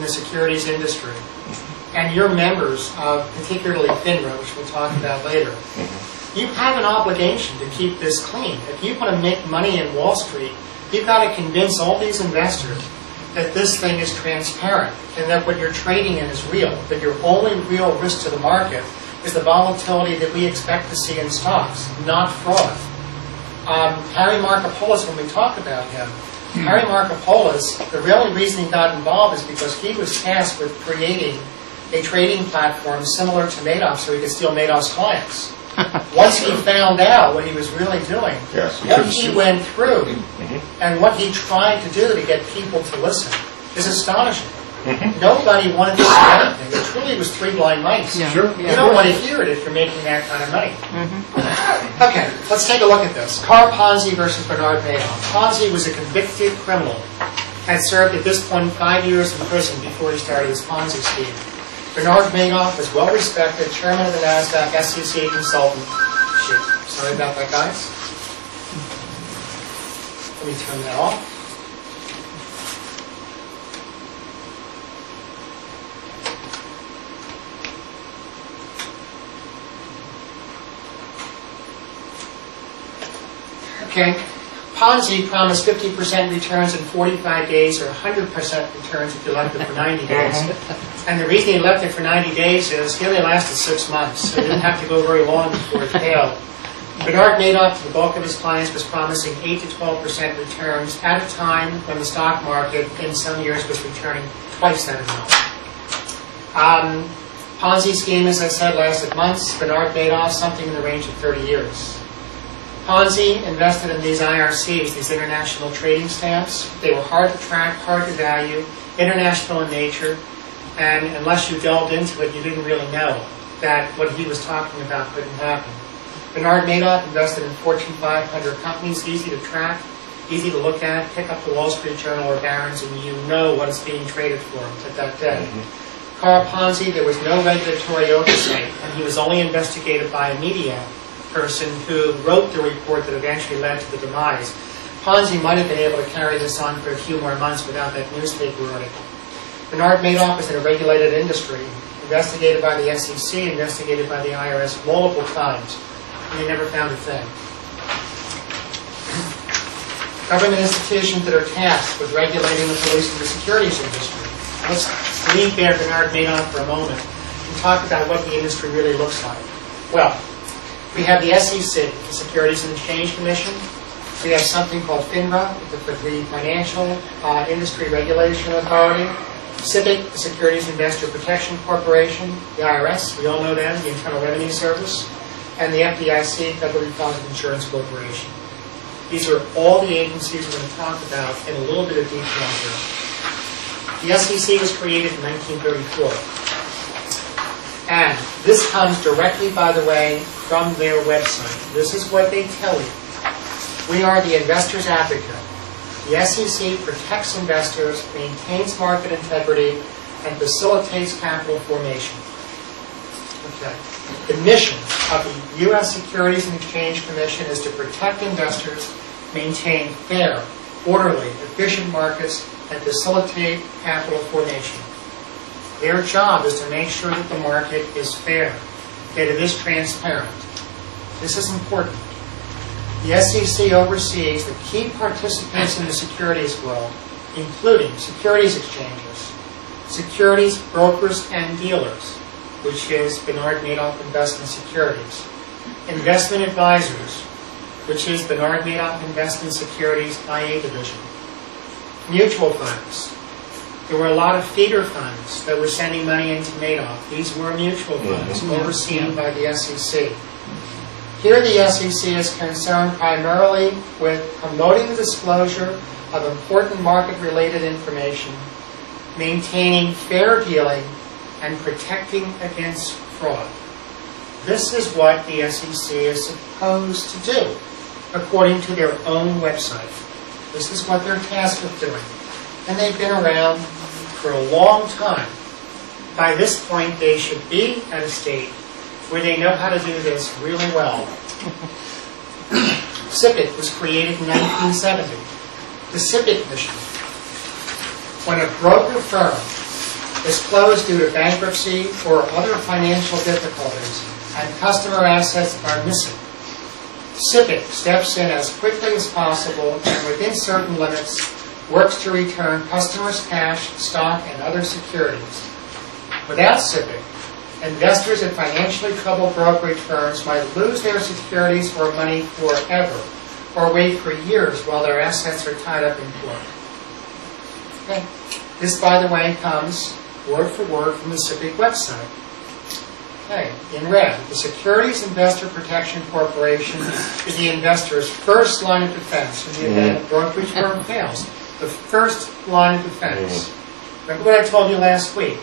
in the securities industry, and you're members of particularly FINRA, which we'll talk about later, you have an obligation to keep this clean. If you want to make money in Wall Street, you've got to convince all these investors that this thing is transparent and that what you're trading in is real, that your only real risk to the market is the volatility that we expect to see in stocks, not fraud. Harry Markopolos, when we talk about him, Harry Markopolos, the real reason he got involved is because he was tasked with creating a trading platform similar to Madoff so he could steal Madoff's clients. Once he found out what he was really doing, what he went through and what he tried to do to get people to listen is astonishing. Nobody wanted to say anything. It truly was three blind mice. You don't want to hear it if you're making that kind of money. Okay, let's take a look at this. Carl Ponzi versus Bernard Madoff. Ponzi was a convicted criminal, had served at this point 5 years in prison before he started his Ponzi scheme. Bernard Madoff is well respected, chairman of the NASDAQ, SEC consultant. Shit, sorry about that, guys. Let me turn that off. Okay, Ponzi promised 50% returns in 45 days or 100% returns if you left it for 90 days. And the reason he left it for 90 days is he only lasted 6 months, so he didn't have to go very long before it failed. Bernard Madoff, to the bulk of his clients, was promising 8 to 12% returns at a time when the stock market in some years was returning twice that amount. Ponzi scheme, as I said, lasted months. Bernard Madoff, something in the range of 30 years. Ponzi invested in these IRCs, these international trading stamps. They were hard to track, hard to value, international in nature, and unless you delved into it, you didn't really know that what he was talking about couldn't happen. Bernard Madoff invested in Fortune 500 companies, easy to track, easy to look at, pick up the Wall Street Journal or Barron's, and you know what is being traded for at that day. Carl Ponzi, there was no regulatory oversight, and he was only investigated by a media person who wrote the report that eventually led to the demise. Ponzi might have been able to carry this on for a few more months without that newspaper article. Bernard Madoff was in a regulated industry, investigated by the SEC, investigated by the IRS multiple times, and they never found a thing. Government institutions that are tasked with regulating the policing the securities industry. Let's leave there Bernard Madoff for a moment and talk about what the industry really looks like. Well, we have the SEC, the Securities and Exchange Commission. We have something called FINRA, the Financial Industry Regulation Authority. SIPC, the Securities Investor Protection Corporation. The IRS, we all know them, the Internal Revenue Service. And the FDIC, Federal Deposit Insurance Corporation. These are all the agencies we're going to talk about in a little bit of detail here. The SEC was created in 1934. And this comes directly, by the way, from their website. This is what they tell you. We are the investor's advocate. The SEC protects investors, maintains market integrity, and facilitates capital formation. Okay. The mission of the U.S. Securities and Exchange Commission is to protect investors, maintain fair, orderly, efficient markets, and facilitate capital formation. Their job is to make sure that the market is fair, that it is transparent. This is important. The SEC oversees the key participants in the securities world, including securities exchanges, securities brokers and dealers, which is Bernard Madoff Investment Securities, investment advisors, which is Bernard Madoff Investment Securities IA division, mutual funds. There were a lot of feeder funds that were sending money into Madoff. These were mutual funds overseen by the SEC. Here the SEC is concerned primarily with promoting the disclosure of important market-related information, maintaining fair dealing, and protecting against fraud. This is what the SEC is supposed to do, according to their own website. This is what they're tasked with doing. And they've been around for a long time. By this point, they should be at a state where they know how to do this really well. SIPC was created in 1970. The SIPC mission, when a broker firm is closed due to bankruptcy or other financial difficulties and customer assets are missing, SIPC steps in as quickly as possible and within certain limits works to return customers' cash, stock, and other securities. Without SIPC, investors at financially troubled brokerage firms might lose their securities or money forever or wait for years while their assets are tied up in court. Okay. This, by the way, comes word for word from the SIPC website. Okay. In red, the Securities Investor Protection Corporation is the investor's first line of defense in the event a brokerage firm fails. The first line of defense. Remember what I told you last week?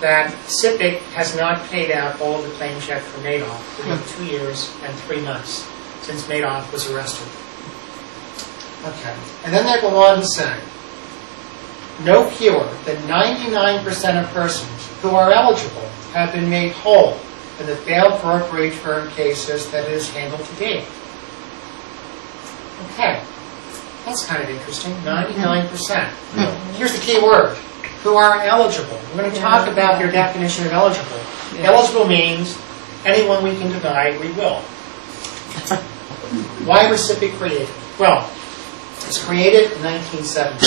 That SIPC has not paid out all of the claims yet for Madoff for about 2 years and 3 months since Madoff was arrested. Okay. And then they go on to say, no fewer than 99% of persons who are eligible have been made whole in the failed brokerage firm cases that it has handled to date. Okay. That's kind of interesting. 99%. Here's the key word. Who are eligible. We're going to talk about your definition of eligible. Eligible means anyone we can deny, we will. Why was SIPC created? Well, it was created in 1970.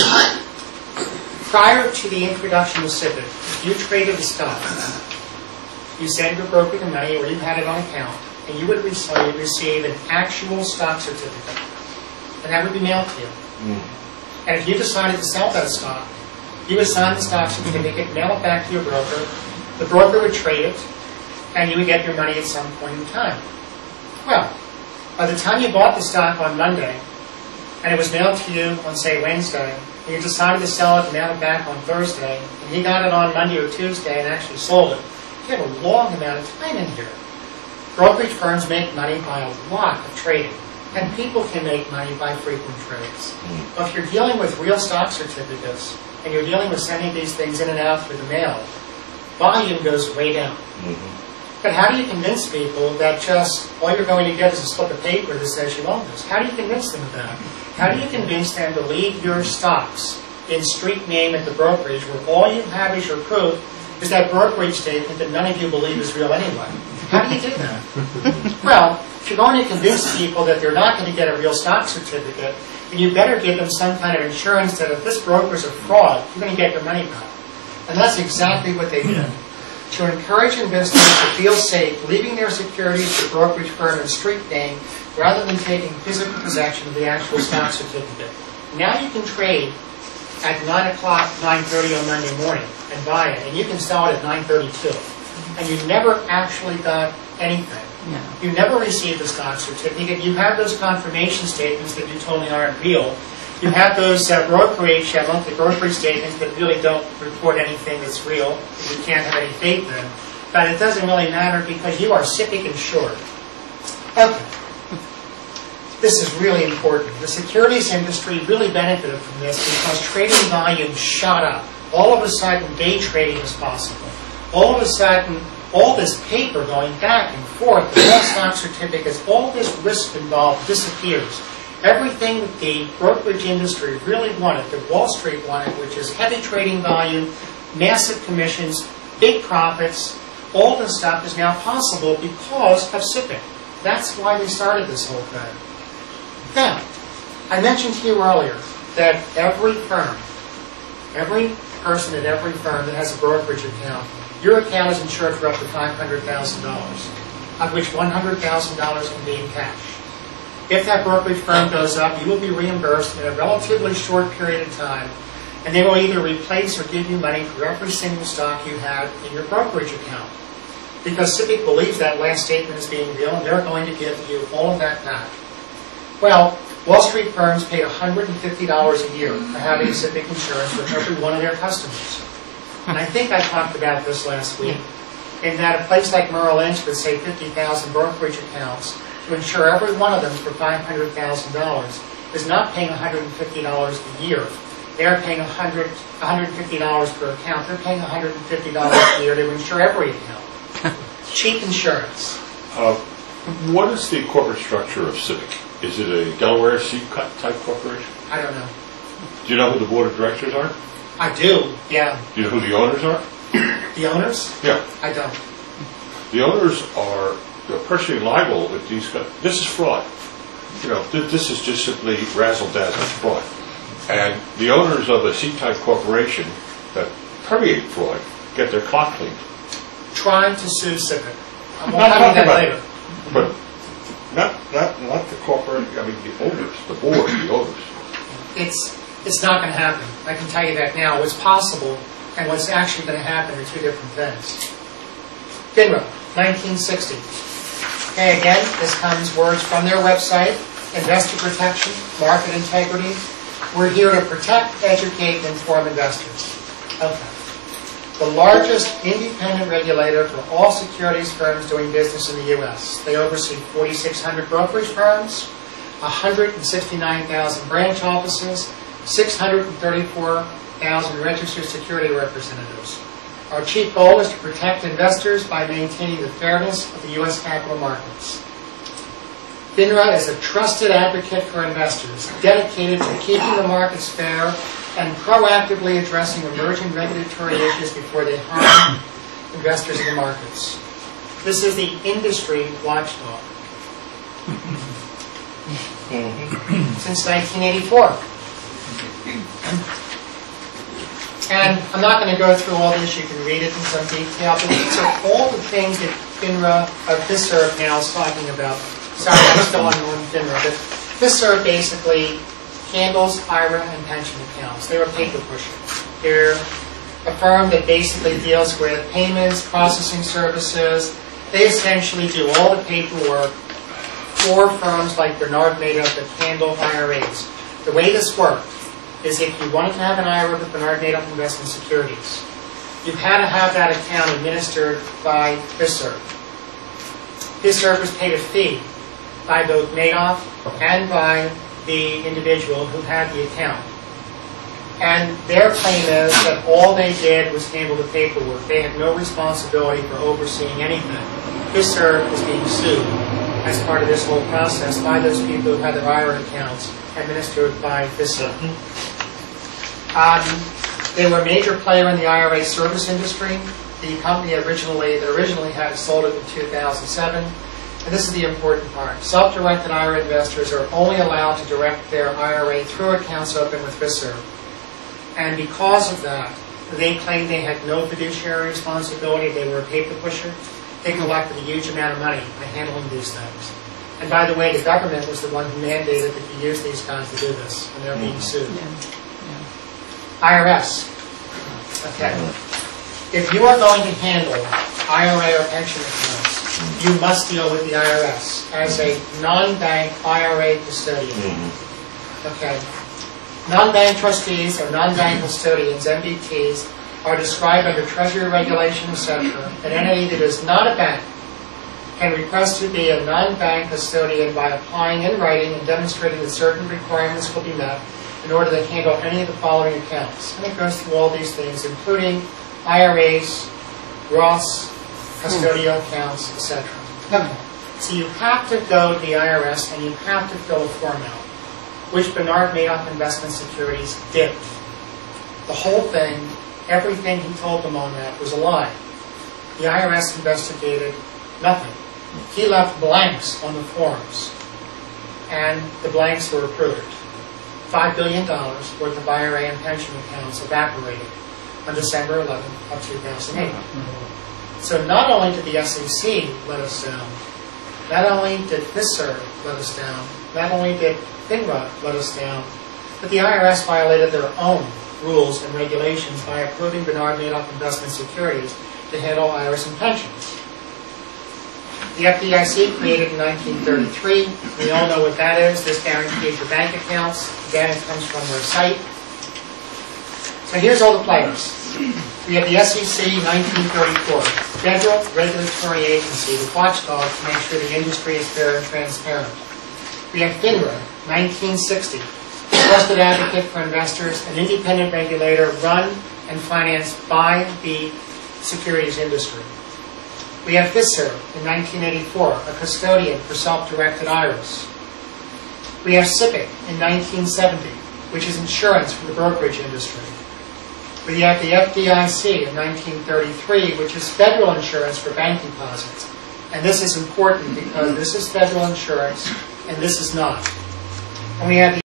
Prior to the introduction of SIPC, if you traded a stock, you sent your broker the money or you had it on account, and you would receive an actual stock certificate. And that would be mailed to you. And if you decided to sell that stock, you would sign the stock certificate, mail it back to your broker, the broker would trade it, and you would get your money at some point in time. Well, by the time you bought the stock on Monday, and it was mailed to you on, say, Wednesday, and you decided to sell it and mail it back on Thursday, and you got it on Monday or Tuesday and actually sold it, you have a long amount of time in here. Brokerage firms make money by a lot of trading. And people can make money by frequent trades. But if you're dealing with real stock certificates, and you're dealing with sending these things in and out through the mail, volume goes way down. But how do you convince people that just all you're going to get is a slip of paper that says you own this? How do you convince them of that? How do you convince them to leave your stocks in street name at the brokerage where all you have as your proof is that brokerage statement that none of you believe is real anyway? How do you do that? Well, if you're going to convince people that they're not going to get a real stock certificate, then you better give them some kind of insurance that if this broker's a fraud, you're going to get your money back. And that's exactly what they did. To encourage investors to feel safe, leaving their securities to the brokerage firm in street name rather than taking physical possession of the actual stock certificate. Now you can trade at 9 o'clock, 9:30 on Monday morning and buy it, and you can sell it at 9:32. And you never actually got anything. No. You never received a stock certificate. You have those confirmation statements that you told me aren't real. You have those monthly brokerage statements that really don't report anything that's real. You can't have any faith in. But it doesn't really matter because you are SIPC insured. Okay. This is really important. The securities industry really benefited from this because trading volume shot up. All of a sudden, day trading was possible. All of a sudden, all this paper going back and forth, the all stock certificates, all this risk involved disappears. Everything that the brokerage industry really wanted, that Wall Street wanted, which is heavy trading volume, massive commissions, big profits, all this stuff is now possible because of SIPC. That's why we started this whole thing. Now, I mentioned to you earlier that every firm, every person at every firm that has a brokerage account, your account is insured for up to $500,000, of which $100,000 can be in cash. If that brokerage firm goes up, you will be reimbursed in a relatively short period of time, and they will either replace or give you money for every single stock you have in your brokerage account. Because SIPC believes that last statement is being real, and they're going to give you all of that back. Well, Wall Street firms pay $150 a year for having SIPC insurance for every one of their customers. And I think I talked about this last week, in that a place like Merrill Lynch with, say, 50,000 brokerage accounts, to insure every one of them for $500,000 is not paying $150 a year. They're paying $150 per account. They're paying $150 a year to insure every account. Cheap insurance. What is the corporate structure of SIPC? Is it a Delaware C-type corporation? I don't know. Do you know who the board of directors are? I do, yeah. Do you know who the owners are? The owners? Yeah. I don't. The owners are personally liable if these guys. This is fraud. You know, this is just simply razzle-dazzle fraud. And the owners of a C-type corporation that permeate fraud get their clock cleaned. Trying to sue Civic. I'm Not talking talking that about later. But not the corporate. I mean, the owners, the board, the owners. It's not going to happen. I can tell you that now. What's possible and what's actually going to happen are two different things. FINRA, 1960. Okay, again, this comes words from their website. Investor protection, market integrity. We're here to protect, educate, and inform investors. Okay. The largest independent regulator for all securities firms doing business in the U.S. They oversee 4,600 brokerage firms, 169,000 branch offices, 634,000 registered security representatives. Our chief goal is to protect investors by maintaining the fairness of the U.S. capital markets. FINRA is a trusted advocate for investors, dedicated to keeping the markets fair and proactively addressing emerging regulatory issues before they harm investors in the markets. This is the industry watchdog. Since 1984. And I'm not going to go through all this. You can read it in some detail. But these are all the things that FISRV now is talking about. Sorry, I'm still on FINRA. But FISRV basically handles IRA and pension accounts. They're a paper pusher. They're a firm that basically deals with payments, processing services. They essentially do all the paperwork for firms like Bernard Madoff that handle IRAs. The way this worked is if you wanted to have an IRA with Bernard Madoff Investment Securities, you had to have that account administered by FISRV. FISRV was paid a fee by both Madoff and by the individual who had the account. And their claim is that all they did was handle the paperwork. They had no responsibility for overseeing anything. FISRV is being sued as part of this whole process by those people who had their IRA accounts administered by FISRV. They were a major player in the IRA service industry. The company that originally had it sold it in 2007. And this is the important part. Self-directed IRA investors are only allowed to direct their IRA through accounts open with FISRV. And because of that, they claimed they had no fiduciary responsibility. They were a paper pusher. They collected a huge amount of money by handling these things. And by the way, the government was the one who mandated that you use these guys to do this, and they're being sued. IRS. Okay. If you are going to handle IRA or pension accounts, you must deal with the IRS as a non-bank IRA custodian. Okay. Non-bank trustees or non-bank custodians, NBTs, are described under Treasury regulation, etc. An entity that is not a bank can request to be a non-bank custodian by applying in writing and demonstrating that certain requirements will be met in order to handle any of the following accounts. And it goes through all these things, including IRAs, Roths, custodial accounts, etc. Okay. So you have to go to the IRS and you have to fill a form out, which Bernard Madoff Investment Securities did. The whole thing, everything he told them on that was a lie. The IRS investigated nothing. He left blanks on the forms, and the blanks were approved. $5 billion worth of IRA and pension accounts evaporated on December 11th of 2008. So not only did the SEC let us down, not only did FISRV let us down, not only did FINRA let us down, but the IRS violated their own rules and regulations by approving Bernard Madoff Investment Securities to handle IRAs and pensions. The FDIC created in 1933. We all know what that is. This guarantees your bank accounts. Again, it comes from their site. So here's all the players. We have the SEC, 1934, federal regulatory agency, the watchdog to make sure the industry is fair and transparent. We have FINRA, 1960, trusted advocate for investors, an independent regulator run and financed by the securities industry. We have FISRV in 1984, a custodian for self-directed IRAs. We have SIPC in 1970, which is insurance for the brokerage industry. We have the FDIC in 1933, which is federal insurance for bank deposits. And this is important because this is federal insurance and this is not. And we have the